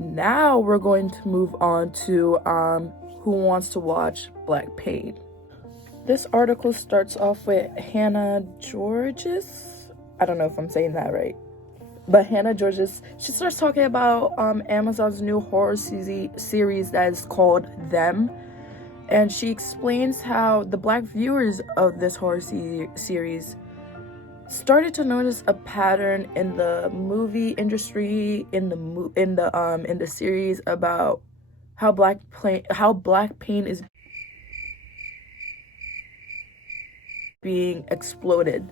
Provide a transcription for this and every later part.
Now we're going to move on to Who Wants to Watch Black Pain. This article starts off with Hannah Georges. I don't know if I'm saying that right. But Hannah Georges, she starts talking about Amazon's new horror series that is called Them. And she explains how the black viewers of this horror series started to notice a pattern in the movie industry, in the series, about how black pain is being exploded.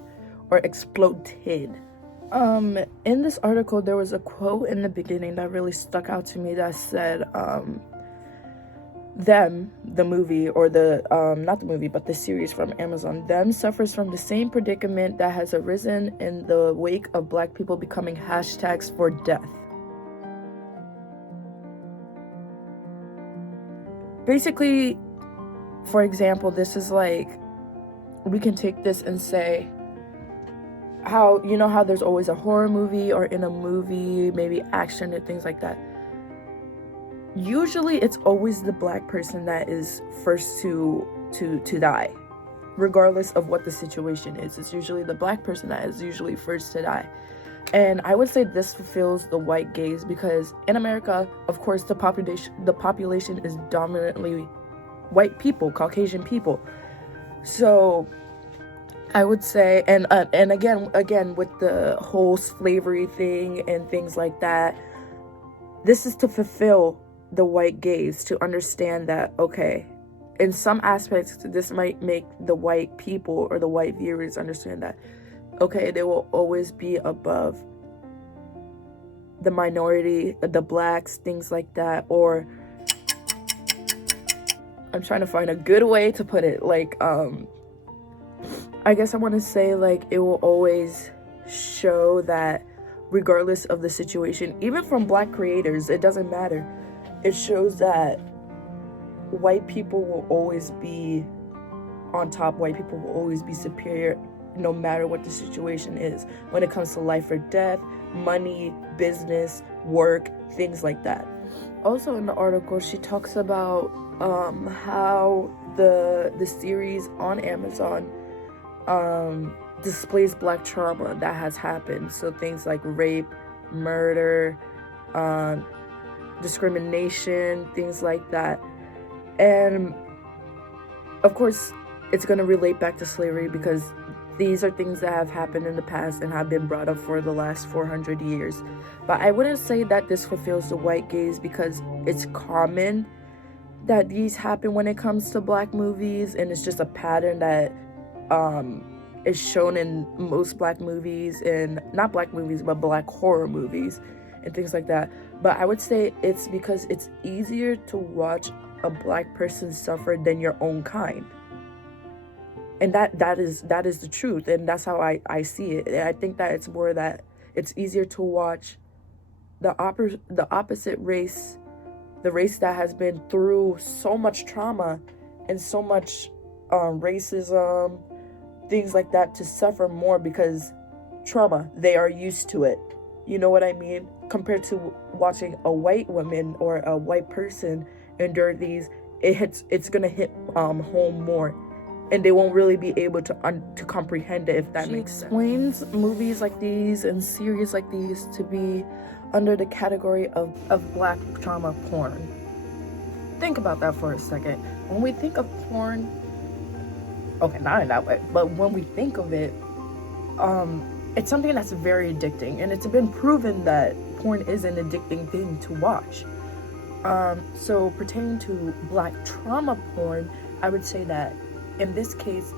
In this article, there was a quote in the beginning that really stuck out to me that said, Them, the movie, or not the movie, but the series from Amazon, Them suffers from the same predicament that has arisen in the wake of black people becoming hashtags for death. Basically, for example, this is like, we can take this and say, how there's always a horror movie, or in a movie, maybe action and things like that. Usually it's always the black person that is first to die, regardless of what the situation is. It's usually the black person that is usually first to die. And I would say this fulfills the white gaze, because in America, of course, the population is dominantly white people, Caucasian people. So I would say, and again with the whole slavery thing and things like that, this is to fulfill the white gaze, to understand that, okay, in some aspects, this might make the white people or the white viewers understand that, okay, they will always be above the minority, the blacks, things like that. Or I'm trying to find a good way to put it, like, I guess I want to say, like, it will always show that regardless of the situation, even from black creators, it doesn't matter. It shows that white people will always be on top. White people will always be superior, no matter what the situation is, when it comes to life or death, money, business, work, things like that. Also in the article, she talks about how the series on Amazon displays black trauma that has happened. So things like rape, murder, discrimination, things like that. And of course, it's going to relate back to slavery, because these are things that have happened in the past and have been brought up for the last 400 years. But I wouldn't say that this fulfills the white gaze, because it's common that these happen when it comes to black movies, and it's just a pattern that is shown in most black movies, and not black movies, but black horror movies and things like that. But I would say it's because it's easier to watch a black person suffer than your own kind. And that is the truth, and that's how I see it. And I think that it's more that it's easier to watch the opposite race, the race that has been through so much trauma and so much racism, things like that, to suffer more, because trauma, they are used to it. You know what I mean? Compared to watching a white woman or a white person endure these, it's gonna hit home more, and they won't really be able to comprehend it, if that makes sense. She explains movies like these and series like these to be under the category of black trauma porn. Think about that for a second. When we think of porn, okay, not in that way, but when we think of it, it's something that's very addicting, and it's been proven that porn is an addicting thing to watch. So pertaining to black trauma porn, I would say that in this case,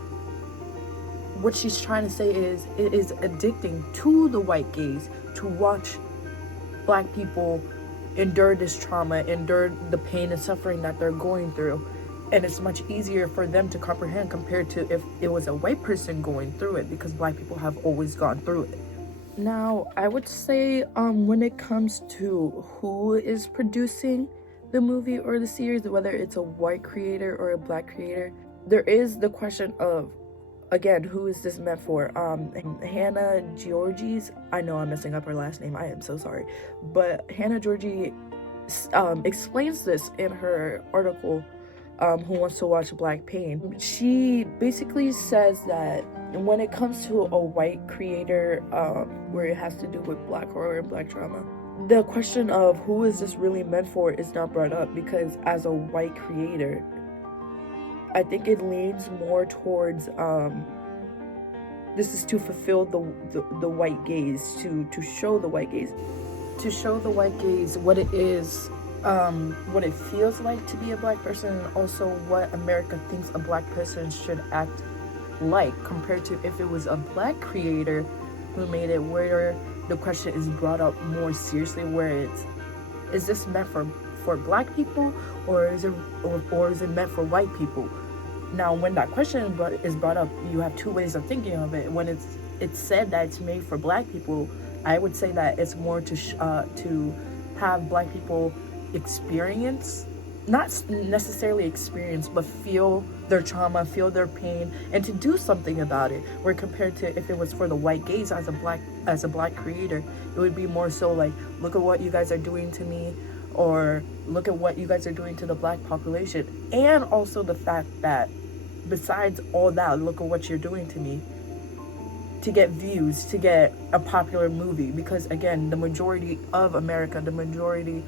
what she's trying to say is, it is addicting to the white gaze to watch black people endure this trauma, endure the pain and suffering that they're going through. And it's much easier for them to comprehend compared to if it was a white person going through it, because black people have always gone through it. Now, I would say when it comes to who is producing the movie or the series, whether it's a white creator or a black creator, there is the question of, again, who is this meant for? Hannah Georges, I know I'm messing up her last name, I am so sorry, but Hannah Georgie explains this in her article, Who Wants to Watch Black Pain. She basically says that when it comes to a white creator, where it has to do with black horror and black trauma, the question of who is this really meant for is not brought up, because as a white creator, I think it leans more towards this is to fulfill the white gaze, to show the white gaze, what it is, what it feels like to be a black person, and also what America thinks a black person should act like, compared to if it was a black creator who made it, where the question is brought up more seriously, where it's, is this meant for black people, or is it meant for white people? Now, when that question is brought up, you have two ways of thinking of it. When it's said that it's made for black people, I would say that it's more to have black people experience, not necessarily experience, but feel their trauma, feel their pain, and to do something about it. Where compared to if it was for the white gaze, as a black creator, it would be more so like, look at what you guys are doing to me, or look at what you guys are doing to the black population. And also the fact that besides all that, look at what you're doing to me, to get views, to get a popular movie. Because again, the majority of America, the majority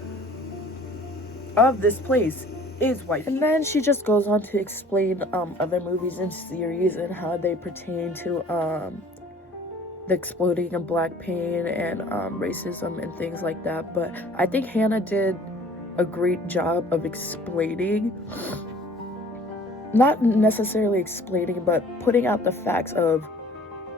of this place is white. And then she just goes on to explain other movies and series and how they pertain to the exploding of black pain and racism and things like that. But I think Hannah did a great job of explaining, not necessarily explaining, but putting out the facts of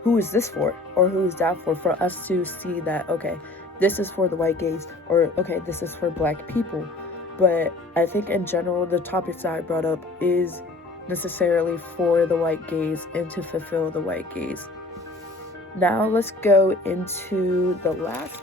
who is this for, or who is that for us to see that, okay, this is for the white gaze, or okay, this is for black people. But I think in general, the topics that I brought up is necessarily for the white gaze and to fulfill the white gaze. Now let's go into the last